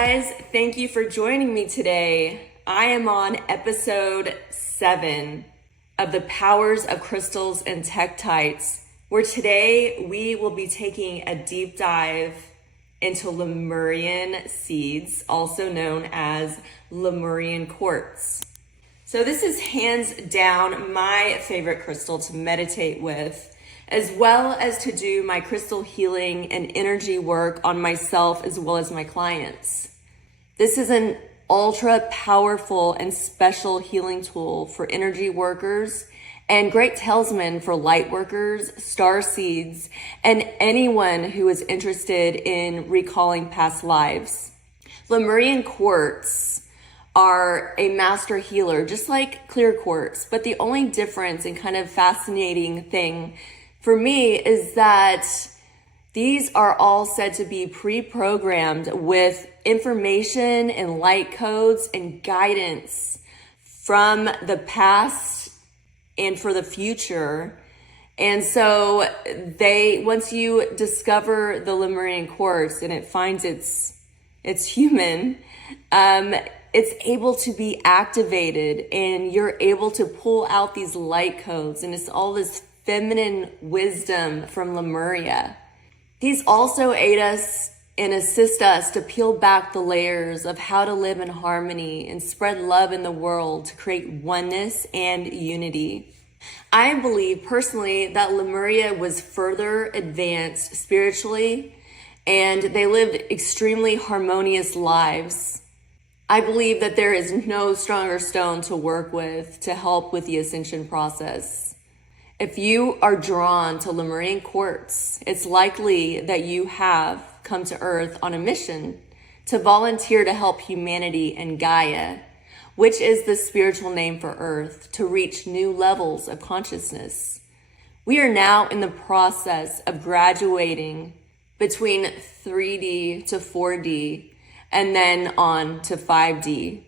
guys, thank you for joining me today. I am on episode 7 of the Powers of Crystals and Tektites, where today we will be taking a deep dive into Lemurian seeds, also known as Lemurian Quartz. So this is hands down my favorite crystal to meditate with, as well as to do my crystal healing and energy work on myself as well as my clients. This is an ultra powerful and special healing tool for energy workers and great talisman for light workers, star seeds, and anyone who is interested in recalling past lives. Lemurian quartz are a master healer, just like clear quartz, but the only difference and kind of fascinating thing for me is that these are all said to be pre-programmed with information and light codes and guidance from the past and for the future. And so once you discover the Lemurian quartz and it finds it's human, it's able to be activated and you're able to pull out these light codes, and it's all this feminine wisdom from Lemuria. These also aid us and assist us to peel back the layers of how to live in harmony and spread love in the world to create oneness and unity. I believe personally that Lemuria was further advanced spiritually and they lived extremely harmonious lives. I believe that there is no stronger stone to work with to help with the ascension process. If you are drawn to Lemurian quartz, it's likely that you have come to Earth on a mission to volunteer to help humanity and Gaia, which is the spiritual name for Earth, to reach new levels of consciousness. We are now in the process of graduating between 3D to 4D and then on to 5D.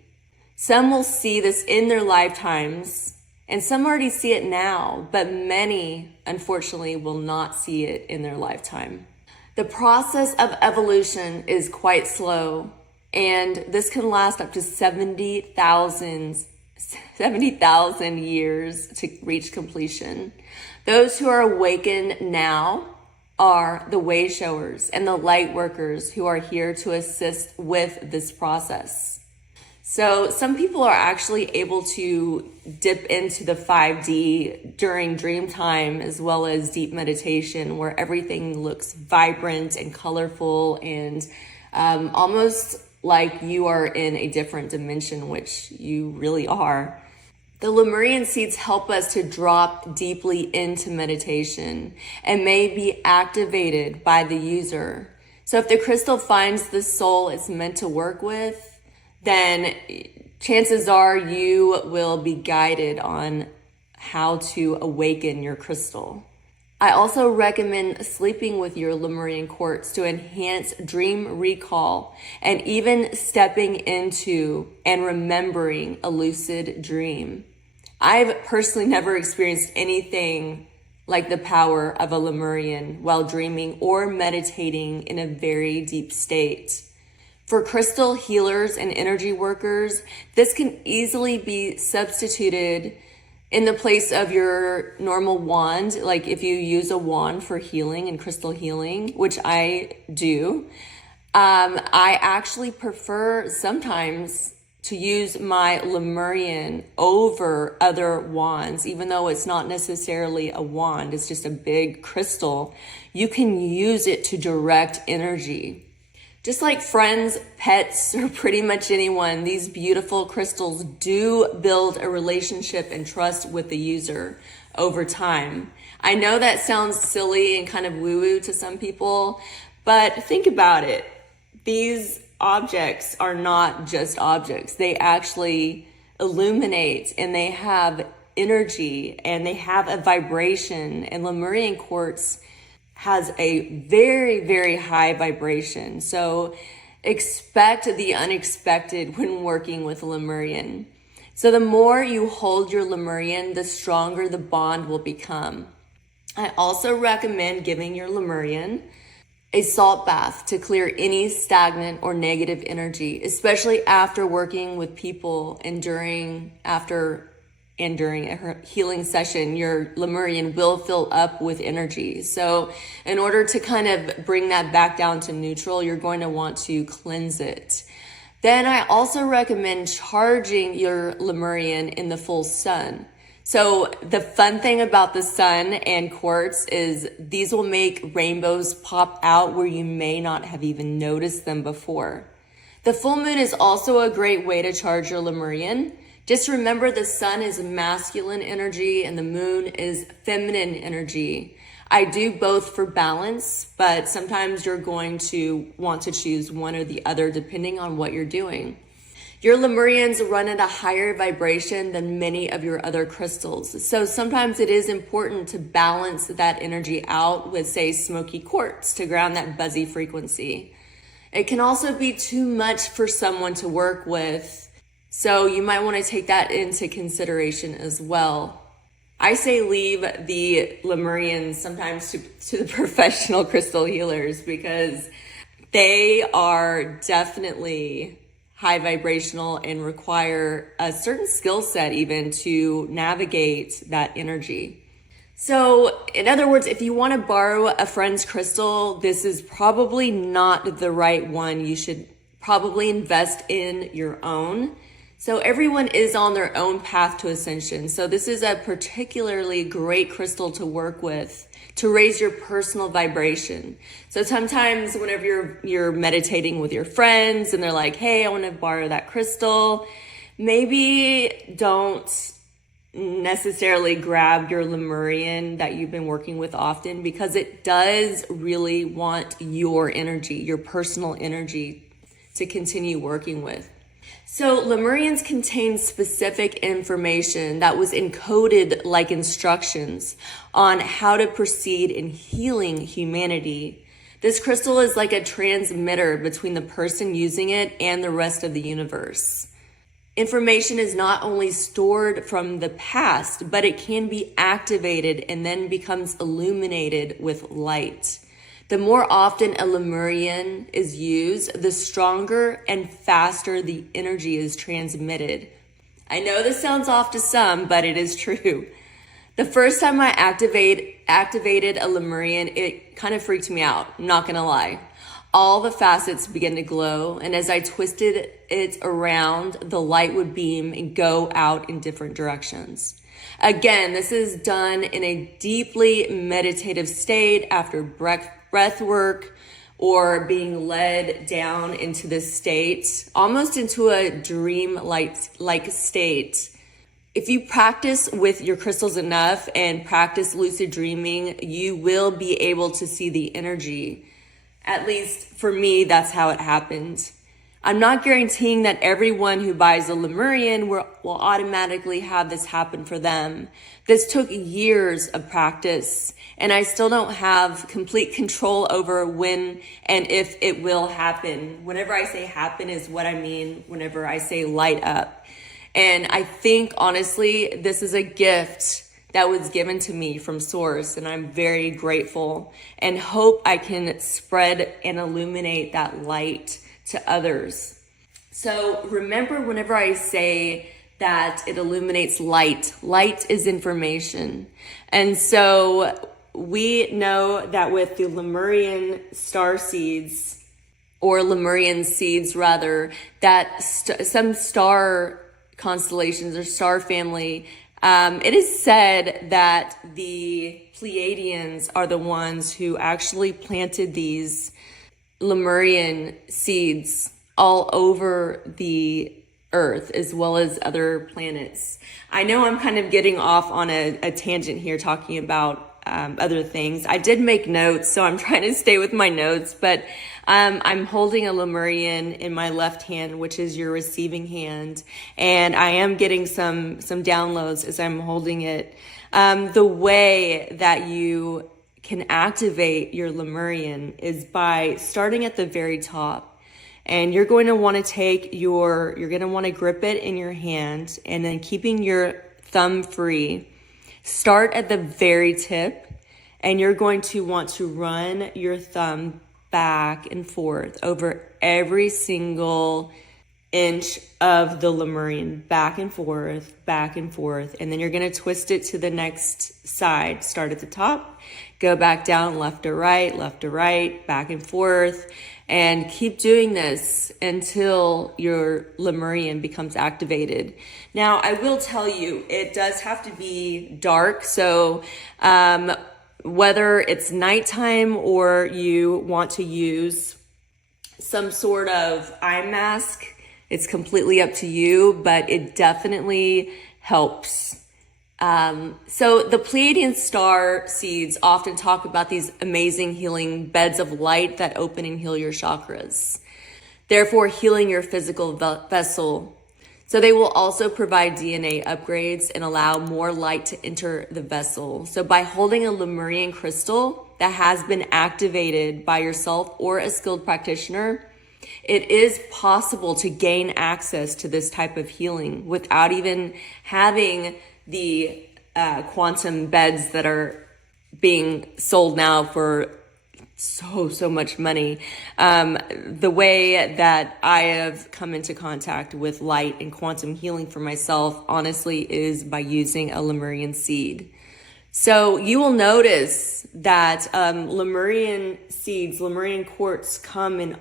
Some will see this in their lifetimes, and some already see it now, but many, unfortunately, will not see it in their lifetime. The process of evolution is quite slow, and this can last up to 70,000 years to reach completion. Those who are awakened now are the way showers and the light workers who are here to assist with this process. So some people are actually able to dip into the 5D during dream time as well as deep meditation, where everything looks vibrant and colorful and almost like you are in a different dimension, which you really are. The Lemurian seeds help us to drop deeply into meditation and may be activated by the user. So if the crystal finds the soul it's meant to work with, then chances are you will be guided on how to awaken your crystal. I also recommend sleeping with your Lemurian quartz to enhance dream recall and even stepping into and remembering a lucid dream. I've personally never experienced anything like the power of a Lemurian while dreaming or meditating in a very deep state. For crystal healers and energy workers, this can easily be substituted in the place of your normal wand. Like if you use a wand for healing and crystal healing, which I do, I actually prefer sometimes to use my Lemurian over other wands, even though it's not necessarily a wand, it's just a big crystal. You can use it to direct energy. Just like friends, pets, or pretty much anyone, these beautiful crystals do build a relationship and trust with the user over time. I know that sounds silly and kind of woo-woo to some people, but think about it. These objects are not just objects. They actually illuminate and they have energy and they have a vibration, and Lemurian quartz has a very, very high vibration. So expect the unexpected when working with Lemurian. So the more you hold your Lemurian, the stronger the bond will become. I also recommend giving your Lemurian a salt bath to clear any stagnant or negative energy, especially after working with people and during a healing session. Your Lemurian will fill up with energy. So in order to kind of bring that back down to neutral, you're going to want to cleanse it. Then I also recommend charging your Lemurian in the full sun. So the fun thing about the sun and quartz is these will make rainbows pop out where you may not have even noticed them before. The full moon is also a great way to charge your Lemurian. Just remember the sun is masculine energy and the moon is feminine energy. I do both for balance, but sometimes you're going to want to choose one or the other depending on what you're doing. Your Lemurians run at a higher vibration than many of your other crystals. So sometimes it is important to balance that energy out with, say, smoky quartz to ground that buzzy frequency. It can also be too much for someone to work with, so you might want to take that into consideration as well. I say leave the Lemurians sometimes to the professional crystal healers because they are definitely high vibrational and require a certain skill set even to navigate that energy. So in other words, if you want to borrow a friend's crystal, this is probably not the right one. You should probably invest in your own. So everyone is on their own path to ascension. So this is a particularly great crystal to work with to raise your personal vibration. So sometimes whenever you're meditating with your friends and they're like, hey, I want to borrow that crystal, maybe don't necessarily grab your Lemurian that you've been working with often because it does really want your energy, your personal energy to continue working with. So Lemurians contain specific information that was encoded like instructions on how to proceed in healing humanity. This crystal is like a transmitter between the person using it and the rest of the universe. Information is not only stored from the past, but it can be activated and then becomes illuminated with light. The more often a Lemurian is used, the stronger and faster the energy is transmitted. I know this sounds off to some, but it is true. The first time I activated a Lemurian, it kind of freaked me out, I'm not gonna lie. All the facets began to glow, and as I twisted it around, the light would beam and go out in different directions. Again, this is done in a deeply meditative state after breath work or being led down into this state, almost into a dream-like state. If you practice with your crystals enough and practice lucid dreaming, you will be able to see the energy. At least for me, that's how it happened. I'm not guaranteeing that everyone who buys a Lemurian will automatically have this happen for them. This took years of practice, and I still don't have complete control over when and if it will happen. Whenever I say happen is what I mean whenever I say light up. And I think, honestly, this is a gift that was given to me from Source, and I'm very grateful and hope I can spread and illuminate that light to others. So remember, whenever I say that it illuminates light, light is information. And so we know that with the Lemurian star seeds, or Lemurian seeds rather, that some star constellations or star family, it is said that the Pleiadians are the ones who actually planted these Lemurian seeds all over the Earth as well as other planets. I know I'm kind of getting off on a tangent here talking about other things. I did make notes, so I'm trying to stay with my notes, but I'm holding a Lemurian in my left hand, which is your receiving hand, and I am getting some downloads as I'm holding it. The way that you can activate your Lemurian is by starting at the very top, and you're going to want to you're going to want to grip it in your hand and then keeping your thumb free. Start at the very tip, and you're going to want to run your thumb back and forth over every single inch of the Lemurian, back and forth, and then you're going to twist it to the next side. Start at the top, go back down, left to right, back and forth, and keep doing this until your Lemurian becomes activated. Now, I will tell you, it does have to be dark, so whether it's nighttime or you want to use some sort of eye mask, it's completely up to you, but it definitely helps. So the Pleiadian star seeds often talk about these amazing healing beds of light that open and heal your chakras, therefore healing your physical vessel. So they will also provide DNA upgrades and allow more light to enter the vessel. So by holding a Lemurian crystal that has been activated by yourself or a skilled practitioner, it is possible to gain access to this type of healing without even having the quantum beds that are being sold now for so much money. The way that I have come into contact with light and quantum healing for myself, honestly, is by using a Lemurian seed. So you will notice that Lemurian seeds, Lemurian quartz, come in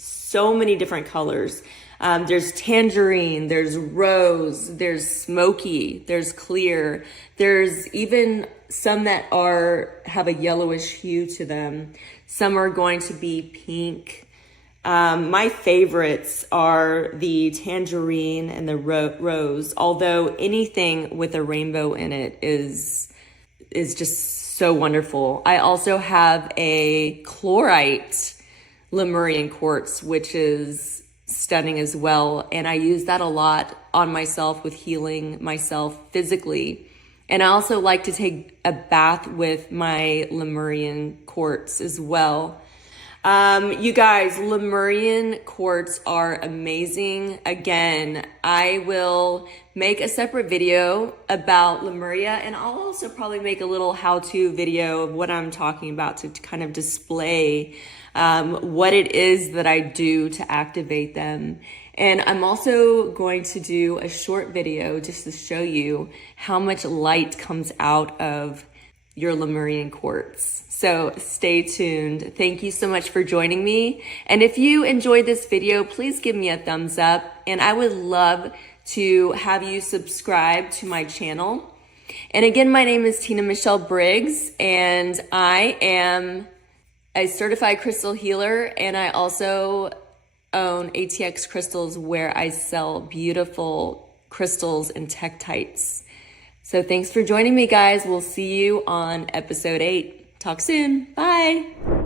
so many different colors. There's tangerine, there's rose, there's smoky, there's clear. There's even some that have a yellowish hue to them. Some are going to be pink. My favorites are the tangerine and the rose, although anything with a rainbow in it is just so wonderful. I also have a chlorite Lemurian quartz, which is stunning as well. And I use that a lot on myself with healing myself physically. And I also like to take a bath with my Lemurian quartz as well. You guys, Lemurian quartz are amazing. Again, I will make a separate video about Lemuria, and I'll also probably make a little how-to video of what I'm talking about to kind of display what it is that I do to activate them. And I'm also going to do a short video just to show you how much light comes out of your Lemurian quartz. So stay tuned. Thank you so much for joining me. And if you enjoyed this video, please give me a thumbs up. And I would love to have you subscribe to my channel. And again, my name is Tina Michelle Briggs, and I am a certified crystal healer, and I also own ATX Crystals, where I sell beautiful crystals and tektites. So thanks for joining me, guys. We'll see you on episode 8. Talk soon. Bye.